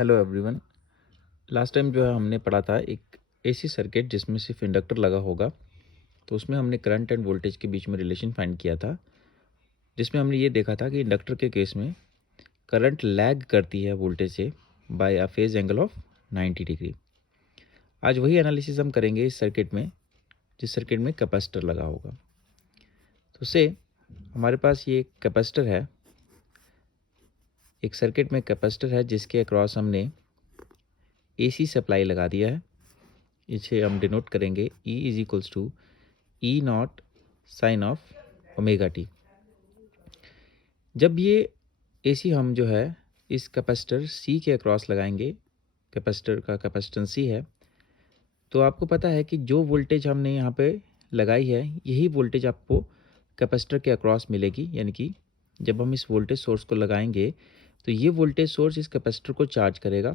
Hello everyone. Last time जो है हमने पढ़ा था एक एसी सर्किट जिसमें सिर्फ इंडक्टर लगा होगा। तो उसमें हमने करंट एंड वोल्टेज के बीच में रिलेशन फाइंड किया था, जिसमें हमने ये देखा था कि इंडक्टर के केस में करंट लैग करती है वोल्टेज से by a phase angle of 90 degree. आज वही एनालिसिस हम करेंगे इस सर्किट में, जिस सर्किट में कैपेसिटर लगा होगा। तो से हमारे पास ये कैपेसिटर है, एक सर्किट में कैपेसिटर है जिसके अक्रॉस हमने एसी सप्लाई लगा दिया है। इसे हम डिनोट करेंगे E is equals to E naught sine of omega t. जब ये एसी हम जो है इस कैपेसिटर सी के अक्रॉस लगाएंगे, कैपेसिटर का कैपेसिटेंस सी है, तो आपको पता है कि जो वोल्टेज हमने यहाँ पे लगाई है यही वोल्टेज आपको कैपेसिटर के अक्रॉस मिलेगी। यानी कि जब हम इस वोल्टेज सोर्स को लगाएंगे तो ये वोल्टेज सोर्स इस कैपेसिटर को चार्ज करेगा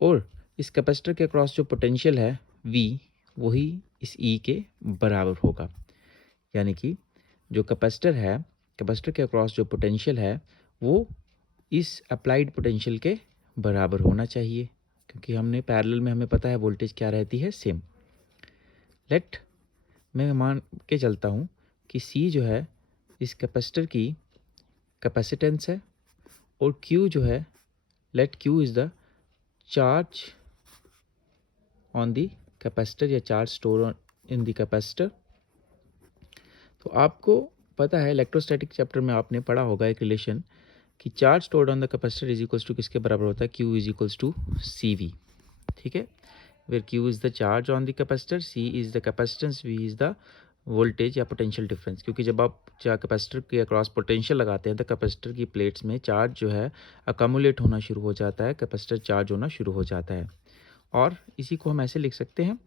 और इस कैपेसिटर के अक्रॉस जो पोटेंशियल है V वही इस E के बराबर होगा। यानी कि जो कैपेसिटर है, कैपेसिटर के अक्रॉस जो पोटेंशियल है वो इस अप्लाइड पोटेंशियल के बराबर होना चाहिए, क्योंकि हमने पैरेलल में हमें पता है वोल्टेज क्या रहती है, सेम। लेट मैं मान के चलता हूँ कि C जो है इस कैपेसिटर की कैपेसिटेंस है और Q जो है, let Q is the charge on the capacitor या charge store in the capacitor. तो आपको पता है इलेक्ट्रोस्टैटिक चैप्टर में आपने पढ़ा होगा एक रिलेशन कि charge stored on the capacitor is equals to किसके बराबर होता है, Q is equals to CV। ठीक है, where Q is the charge on the capacitor, C is the capacitance, V is the voltage या पोटेंशियल डिफरेंस। क्योंकि जब आप कैपेसिटर के अक्रॉस पोटेंशियल लगाते हैं तो कैपेसिटर की प्लेट्स में चार्ज जो है अकमुलेट होना शुरू हो जाता है, कैपेसिटर चार्ज होना शुरू हो जाता है। और इसी को हम ऐसे लिख सकते हैं,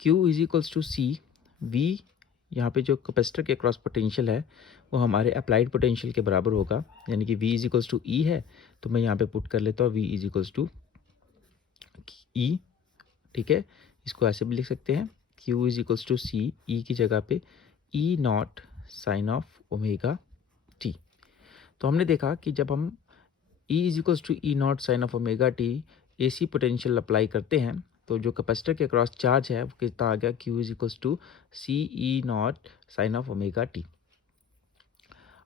Q is equals to C, V यहाँ पे जो कैपेसिटर के क्रॉस पोटेंशियल है वो हमारे अप्लाइड पोटेंशियल के बराबर होगा। यानी कि V is equals to E है, तो मैं यहाँ पे पुट कर लेता हूँ V is equals to E। ठीक है, इसको ऐसे भी लिख सकते हैं, Q is equals to C, E की जगह पे E naught sine of omega t. तो हमने देखा कि जब हम E is equals to E naught sine of omega t AC potential apply करते हैं तो जो कैपेसिटर के क्रॉस चार्ज है वो कितना आ गया, Q is equals to C E naught sine of omega t.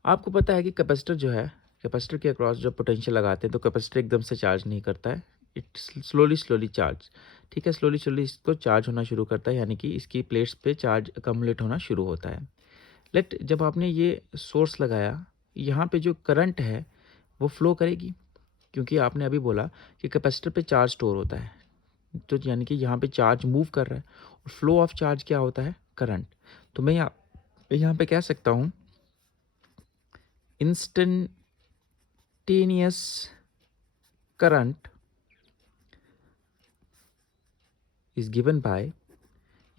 आपको पता है कि कैपेसिटर जो है, कैपेसिटर के अक्रॉस जो पोटेंशियल लगाते हैं तो कैपेसिटर एकदम से चार्ज नहीं करता है, इट स्लोली चार्ज। ठीक है, स्लोली इसको चार्ज होना शुरू करता है, यानी कि इसकी प्लेट्स पे चार्ज अकमुलेट होना शुरू होता है। लेट जब आपने ये सोर्स लगाया, यहाँ पे जो करंट है वो फ्लो करेगी, क्योंकि आपने अभी बोला कि कैपेसिटर पे चार्ज स्टोर होता है, तो यानी कि यहाँ पे चार्ज मूव कर रहा है और फ्लो ऑफ चार्ज क्या होता है, करंट। तो मैं यहाँ पे कह सकता हूँ instantaneous current is given by,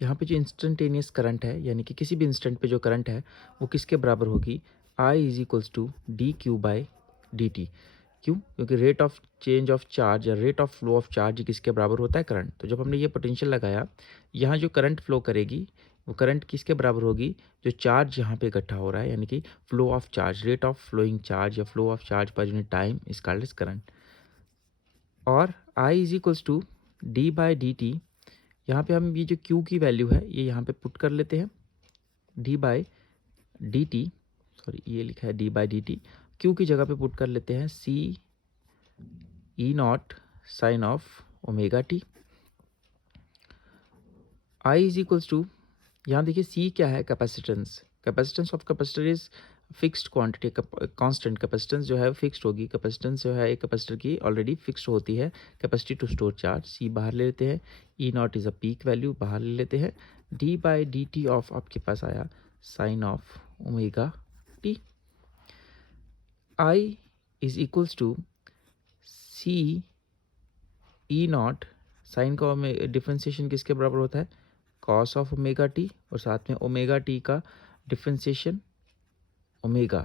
यहाँ पे जो इंस्टेंटेनियस करंट है यानी कि किसी भी इंस्टेंट पे जो करंट है वो किसके बराबर होगी, I is equals to DQ by DT। क्यों, क्योंकि rate of change of charge या rate of flow of charge किसके बराबर होता है, करंट। तो जब हमने ये पोटेंशियल लगाया, यहाँ जो करंट फ्लो करेगी वो करंट किसके बराबर होगी, जो चार्ज यहाँ पे इकट्ठा हो रहा है, यानी कि flow of charge, rate of flowing charge या flow of charge per unit time is called as current. और I is equals to D by DT, यहाँ पे हम ये जो Q की वैल्यू है ये यहाँ पे पुट कर लेते हैं, D बाई DT, सॉरी ये लिखा है D बाई DT, Q की जगह पे पुट कर लेते हैं C E naught sine of omega t. I is equals to, यहाँ देखिए C क्या है, capacitance. Capacitance of capacitor is fixed quantity, constant capacitance जो है फिक्स्ड होगी। कैपेसिटेंस जो है एक कैपेसिटर की ऑलरेडी फिक्स्ड होती है, capacity to store charge. C बाहर ले लेते हैं, E naught is a peak value बाहर ले लेते हैं, D बाई DT ऑफ आपके पास आया sine of omega t. I is equals to C E naught, sine का डिफ्रेंसिएशन किसके बराबर होता है, कॉस ऑफ ओमेगा टी, और साथ में ओमेगा टी का डिफ्रेंसिएशन ओमेगा।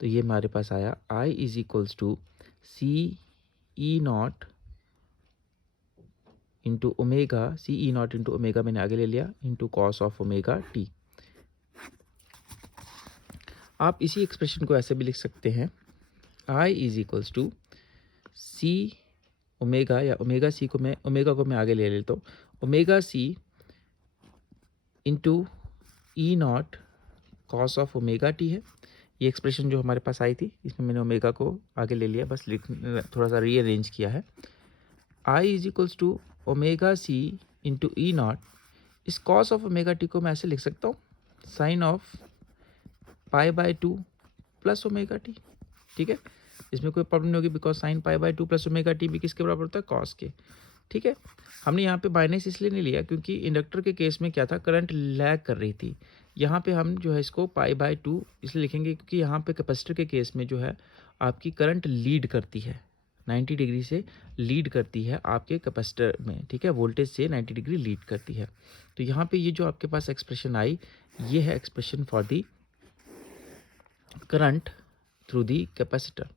तो ये हमारे पास आया I is equals to C E naught into omega, C E naught into omega मैंने आगे ले लिया, into cos of omega t. आप इसी एक्सप्रेशन को ऐसे भी लिख सकते हैं, I is equals to C omega या ओमेगा सी को मैं आगे ले लेता हूँ, omega C into E naught cos of omega t है। ये एक्सप्रेशन जो हमारे पास आई थी, इसमें मैंने ओमेगा को आगे ले लिया, बस थोड़ा सा रीअरेंज किया है। I is equals to omega C into E not, इस कॉस ऑफ ओमेगा टी को मैं ऐसे लिख सकता हूँ, sine of pi by 2 plus omega T. ठीक है, इसमें कोई प्रॉब्लम नहीं होगी, because sine pi by 2 plus omega T भी किसके बराबर होता है, कॉस के। ठीक है, हमने यहाँ पे माइनस इसलिए नहीं लिया क्योंकि इंडक्टर के केस में क्या था, करंट लैग कर रही थी। यहाँ पे हम जो है इसको पाई बाय 2 इसलिए लिखेंगे क्योंकि यहाँ पे कैपेसिटर के केस में जो है आपकी करंट लीड करती है, 90 डिग्री से लीड करती है आपके कैपेसिटर में। ठीक है, वोल्टेज से 90 डिग्री लीड करती है। तो यहाँ पे ये जो आपके पास एक्सप्रेशन आई, ये है expression for the current through the capacitor.